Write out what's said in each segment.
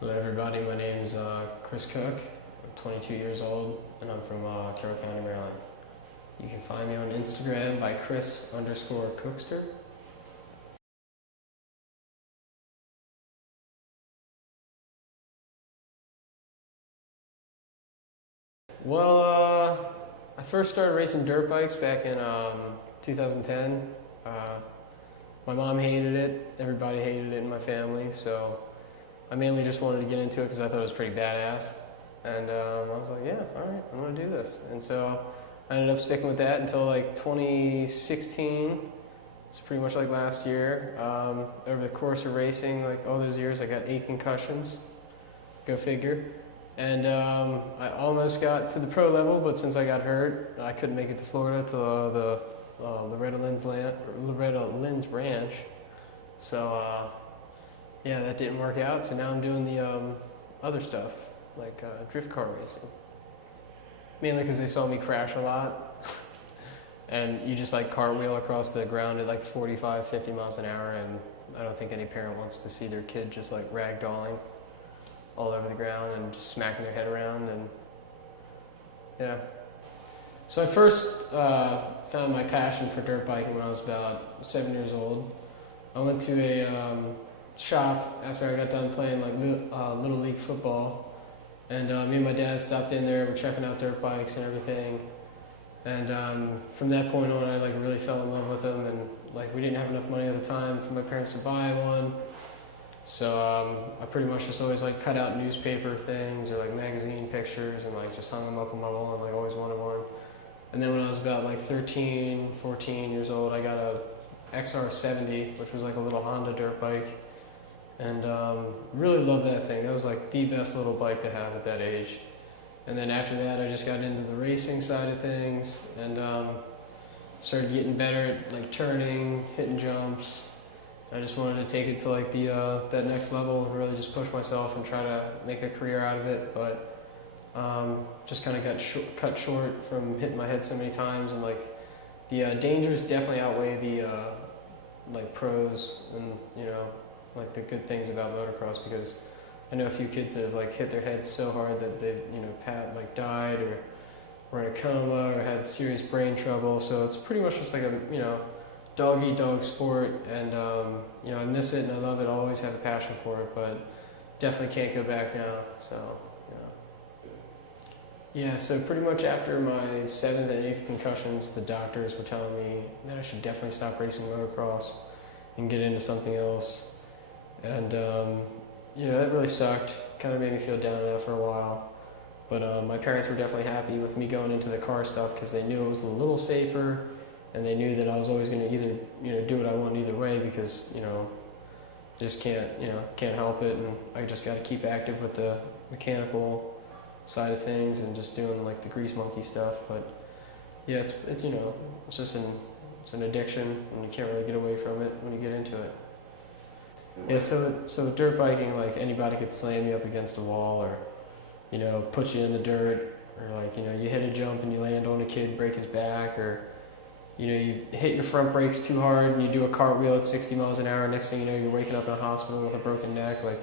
Hello everybody, my name is Chris Cook. I'm 22 years old and I'm from Carroll County, Maryland. You can find me on Instagram by Chris_Cookster. Well, I first started racing dirt bikes back in 2010. My mom hated it, everybody hated it in my family, so I mainly just wanted to get into it because I thought it was pretty badass. And I was like, yeah, all right, I'm going to do this. And so I ended up sticking with that until like 2016. It's pretty much like last year. Over the course of racing, like all those years, I got 8 concussions. Go figure. And I almost got to the pro level, but since I got hurt, I couldn't make it to Florida to the Loretta Lynn's Ranch. So yeah, that didn't work out. So now I'm doing the other stuff, like drift car racing. Mainly because they saw me crash a lot. And you just like cartwheel across the ground at like 45, 50 miles an hour, and I don't think any parent wants to see their kid just like ragdolling all over the ground and just smacking their head around. And yeah. So I first found my passion for dirt biking when I was about 7 years old. I went to a shop after I got done playing like Little League football, and me and my dad stopped in there. We're checking out dirt bikes and everything. And from that point on, I like really fell in love with them, and like we didn't have enough money at the time for my parents to buy one. So I pretty much just always like cut out newspaper things or like magazine pictures and like just hung them up on my wall and like always wanted one. And then when I was about like 13, 14 years old, I got a XR70, which was like a little Honda dirt bike. And really loved that thing. That was like the best little bike to have at that age. And then after that, I just got into the racing side of things and started getting better at like turning, hitting jumps. I just wanted to take it to like that next level and really just push myself and try to make a career out of it. But just kind of got cut short from hitting my head so many times, and like the dangers definitely outweigh the like pros and like the good things about motocross, because I know a few kids that have like hit their heads so hard that they've like died or were in a coma or had serious brain trouble. So it's pretty much just like a dog-eat-dog sport, and I miss it and I love it. I always have a passion for it, but definitely can't go back now. So yeah, so pretty much after my 7th and 8th concussions, the doctors were telling me that I should definitely stop racing motocross and get into something else. And that really sucked. Kind of made me feel down and out for a while. But my parents were definitely happy with me going into the car stuff because they knew it was a little safer, and they knew that I was always going to either do what I want either way, because just can't help it, and I just got to keep active with the mechanical side of things and just doing like the grease monkey stuff. But yeah, it's just an addiction, and you can't really get away from it when you get into it. Yeah, so dirt biking, like anybody could slam you up against a wall, or put you in the dirt, or like you hit a jump and you land on a kid, break his back, or you hit your front brakes too hard and you do a cartwheel at 60 miles an hour. Next thing you know, you're waking up in a hospital with a broken neck. Like,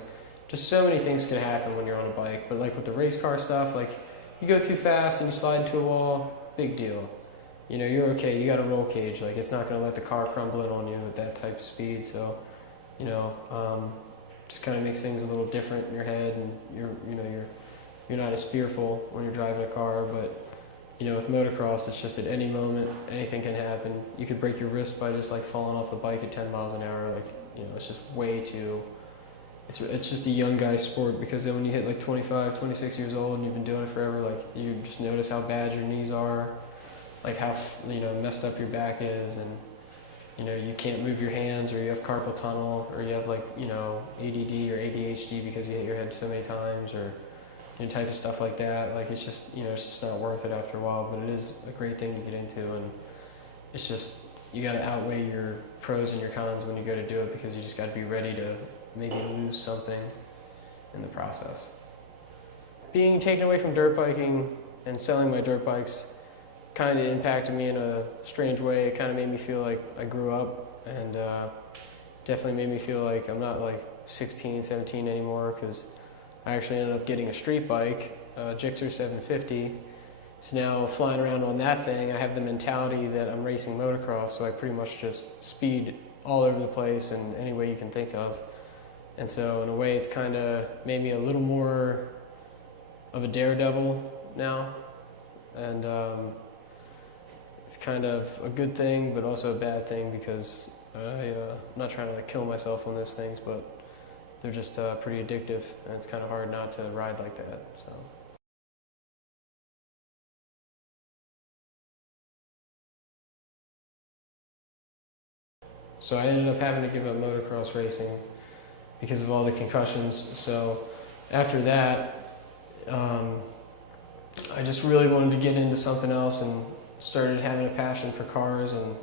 just so many things could happen when you're on a bike. But like with the race car stuff, like you go too fast and you slide into a wall, big deal. You're okay. You got a roll cage. Like, it's not going to let the car crumble in on you at that type of speed. So just kind of makes things a little different in your head, and you're not as fearful when you're driving a car. But with motocross, it's just at any moment anything can happen. You could break your wrist by just like falling off the bike at 10 miles an hour. Like it's just way too. It's just a young guy's sport, because then when you hit like 25, 26 years old and you've been doing it forever, like you just notice how bad your knees are, like how messed up your back is, and you can't move your hands, or you have carpal tunnel, or you have like ADD or ADHD because you hit your head so many times, or type of stuff like that. Like it's just it's just not worth it after a while. But it is a great thing to get into, and it's just you got to outweigh your pros and your cons when you go to do it, because you just got to be ready to maybe lose something in the process. Being taken away from dirt biking and selling my dirt bikes kind of impacted me in a strange way. It kind of made me feel like I grew up, and definitely made me feel like I'm not like 16, 17 anymore, because I actually ended up getting a street bike, a Gixxer 750. So now flying around on that thing, I have the mentality that I'm racing motocross, so I pretty much just speed all over the place in any way you can think of. And so in a way, it's kind of made me a little more of a daredevil now. And it's kind of a good thing, but also a bad thing because I'm not trying to like kill myself on those things, but they're just pretty addictive, and it's kind of hard not to ride like that. So I ended up having to give up motocross racing because of all the concussions. So after that, I just really wanted to get into something else and started having a passion for cars, and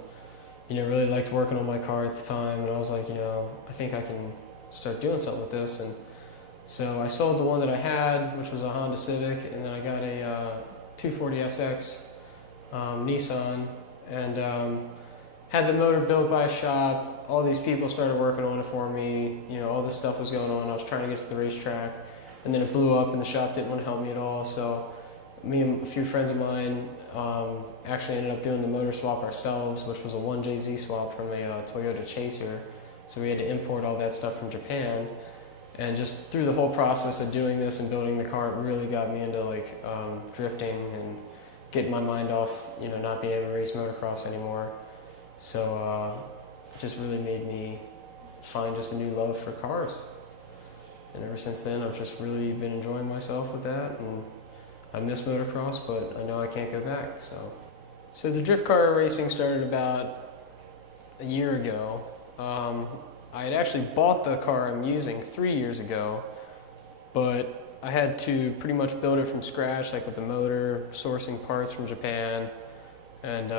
really liked working on my car at the time. And I was like, I think I can start doing something with this. And so I sold the one that I had, which was a Honda Civic, and then I got a 240SX Nissan, and had the motor built by a shop. All these people started working on it for me. All this stuff was going on. I was trying to get to the racetrack, and then it blew up, and the shop didn't want to help me at all. So me and a few friends of mine actually ended up doing the motor swap ourselves, which was a 1JZ swap from a Toyota Chaser. So we had to import all that stuff from Japan. And just through the whole process of doing this and building the car, it really got me into like drifting and getting my mind off, not being able to race motocross anymore. So it just really made me find just a new love for cars. And ever since then, I've just really been enjoying myself with that. And I miss motocross, but I know I can't go back. So the drift car racing started about a year ago. I had actually bought the car I'm using 3 years ago, but I had to pretty much build it from scratch, like with the motor, sourcing parts from Japan, and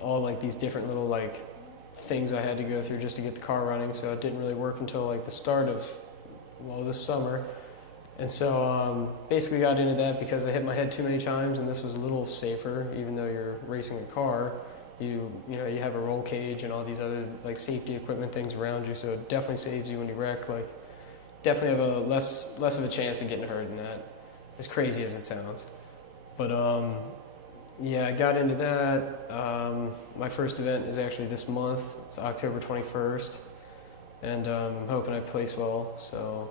all like these different little like things I had to go through just to get the car running. So it didn't really work until like the start of, this summer. And so basically got into that because I hit my head too many times, and this was a little safer, even though you're racing a car. You have a roll cage and all these other like safety equipment things around you, so it definitely saves you when you wreck. Like, definitely have a less of a chance of getting hurt than that, as crazy as it sounds. But I got into that. My first event is actually this month. It's October 21st, and I'm hoping I place well, so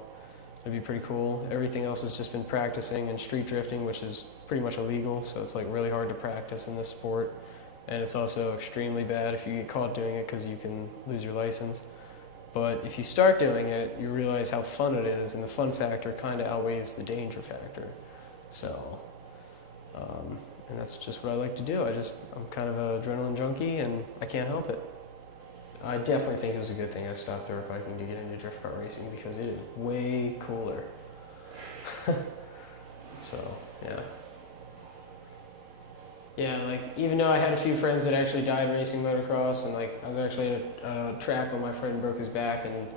it'll be pretty cool. Everything else has just been practicing and street drifting, which is pretty much illegal, so it's like really hard to practice in this sport. And it's also extremely bad if you get caught doing it because you can lose your license. But if you start doing it, you realize how fun it is, and the fun factor kind of outweighs the danger factor. So, and that's just what I like to do. I'm kind of an adrenaline junkie, and I can't help it. I definitely think it was a good thing I stopped dirt biking to get into drift car racing because it is way cooler. So, yeah. Yeah, like even though I had a few friends that actually died racing motocross, and like I was actually at a track when my friend broke his back and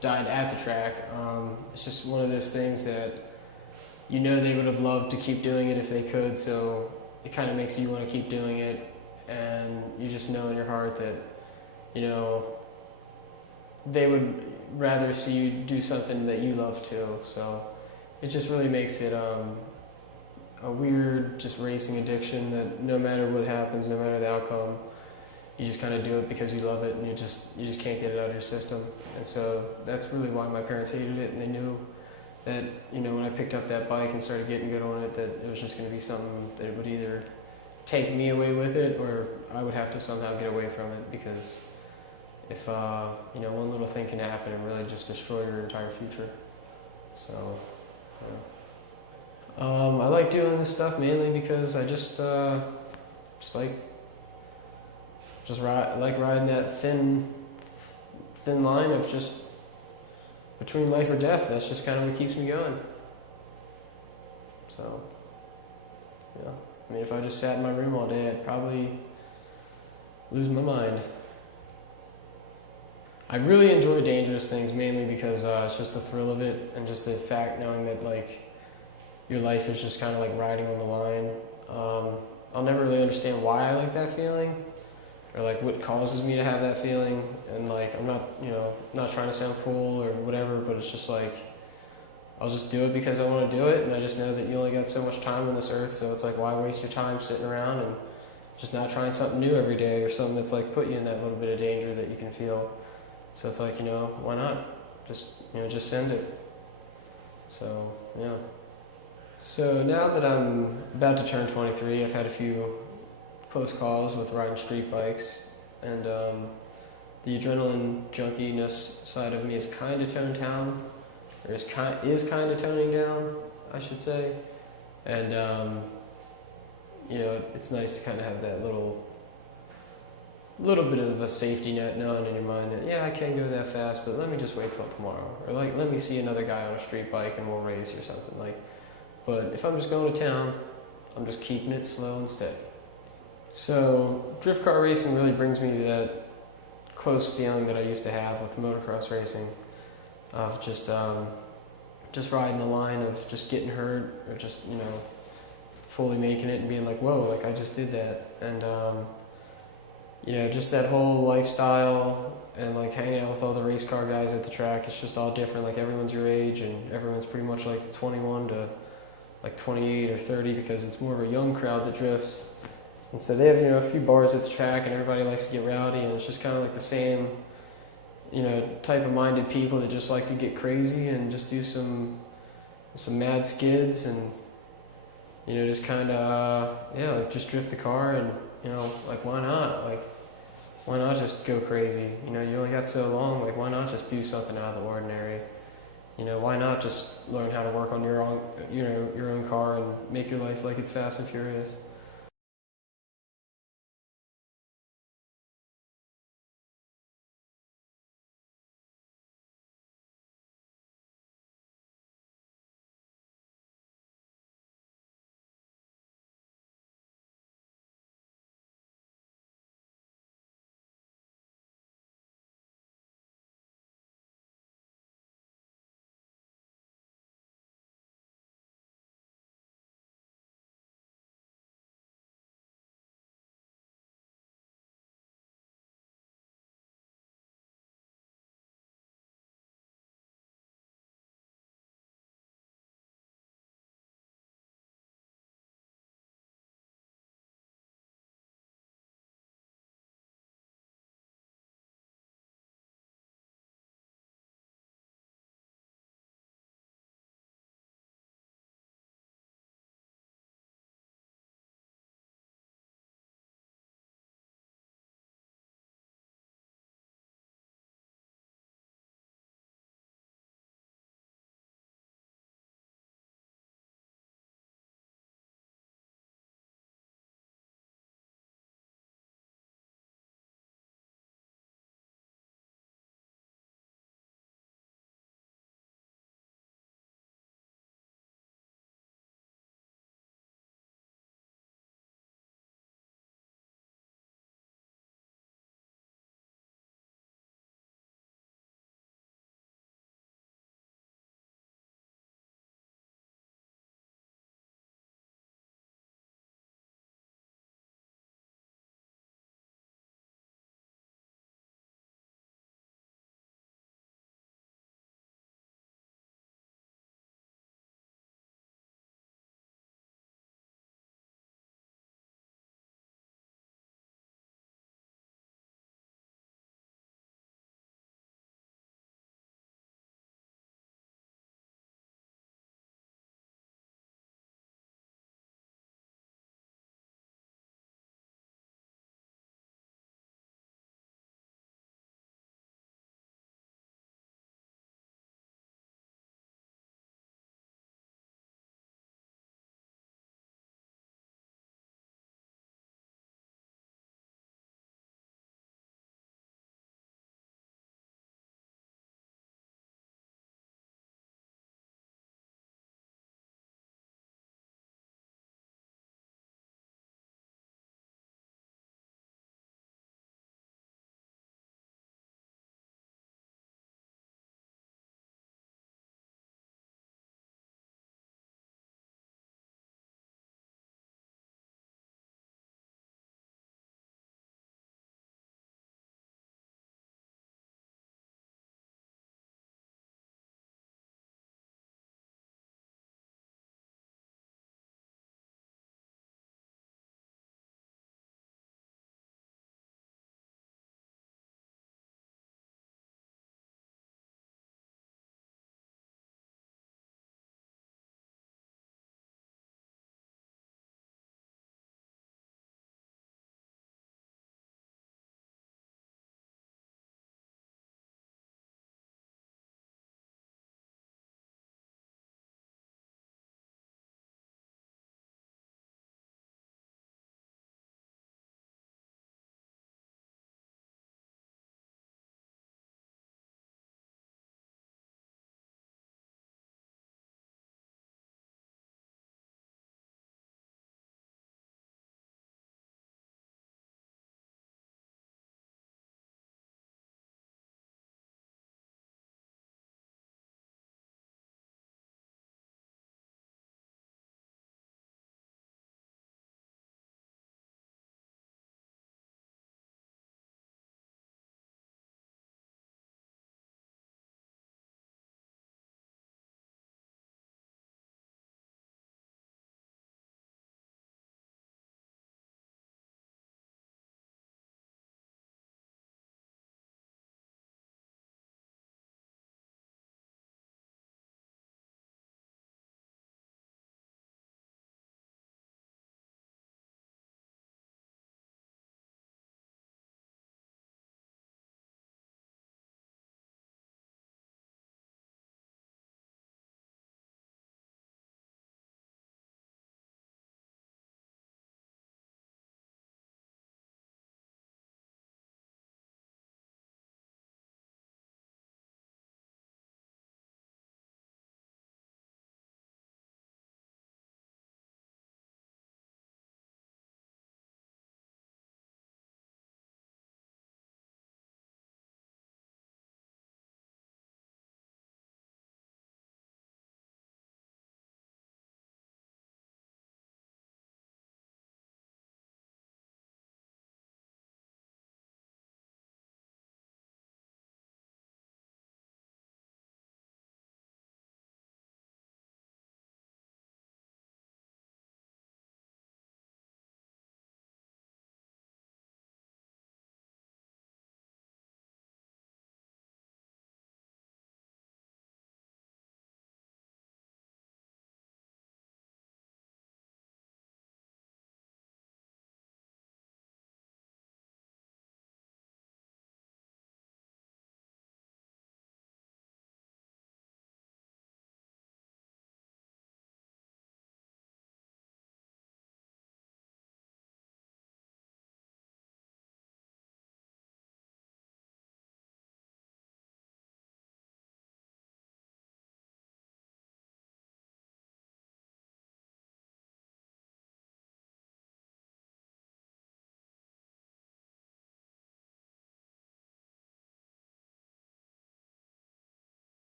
died at the track. It's just one of those things that they would have loved to keep doing it if they could, so it kind of makes you want to keep doing it, and you just know in your heart that they would rather see you do something that you love too. So it just really makes it a weird just racing addiction that no matter what happens, no matter the outcome, you just kind of do it because you love it, and you just can't get it out of your system. And so that's really why my parents hated it, and they knew that when I picked up that bike and started getting good on it, that it was just going to be something that it would either take me away with it, or I would have to somehow get away from it, because if one little thing can happen and really just destroy your entire future. So I like doing this stuff mainly because I just like riding that thin line of just between life or death. That's just kind of what keeps me going. So, yeah. I mean, if I just sat in my room all day, I'd probably lose my mind. I really enjoy dangerous things mainly because it's just the thrill of it, and just the fact knowing that like your life is just kind of like riding on the line. I'll never really understand why I like that feeling, or like what causes me to have that feeling. And like I'm not trying to sound cool or whatever, but it's just like I'll just do it because I want to do it, and I just know that you only got so much time on this earth, so it's like, why waste your time sitting around and just not trying something new every day, or something that's like put you in that little bit of danger that you can feel. So it's like, why not? Just send it. So, yeah. So now that I'm about to turn 23, I've had a few close calls with riding street bikes, and the adrenaline junkiness side of me is kind of toned down, or is kind of toning down, I should say. And it's nice to kind of have that little bit of a safety net knowing in your mind that, yeah, I can go that fast, but let me just wait till tomorrow, or like, let me see another guy on a street bike and we'll race or something. But if I'm just going to town, I'm just keeping it slow and steady. So drift car racing really brings me to that close feeling that I used to have with motocross racing, of just riding the line of just getting hurt, or just fully making it and being like, whoa, like I just did that. And just that whole lifestyle, and like hanging out with all the race car guys at the track, it's just all different. Like everyone's your age, and everyone's pretty much like 21 to like 28 or 30, because it's more of a young crowd that drifts. And so they have, a few bars at the track, and everybody likes to get rowdy, and it's just kind of like the same, type of minded people that just like to get crazy and just do some mad skids, and, just kind of, like just drift the car, and, like why not? Like, why not just go crazy? You only got so long, like why not just do something out of the ordinary? Why not just learn how to work on your own car and make your life like it's Fast and Furious?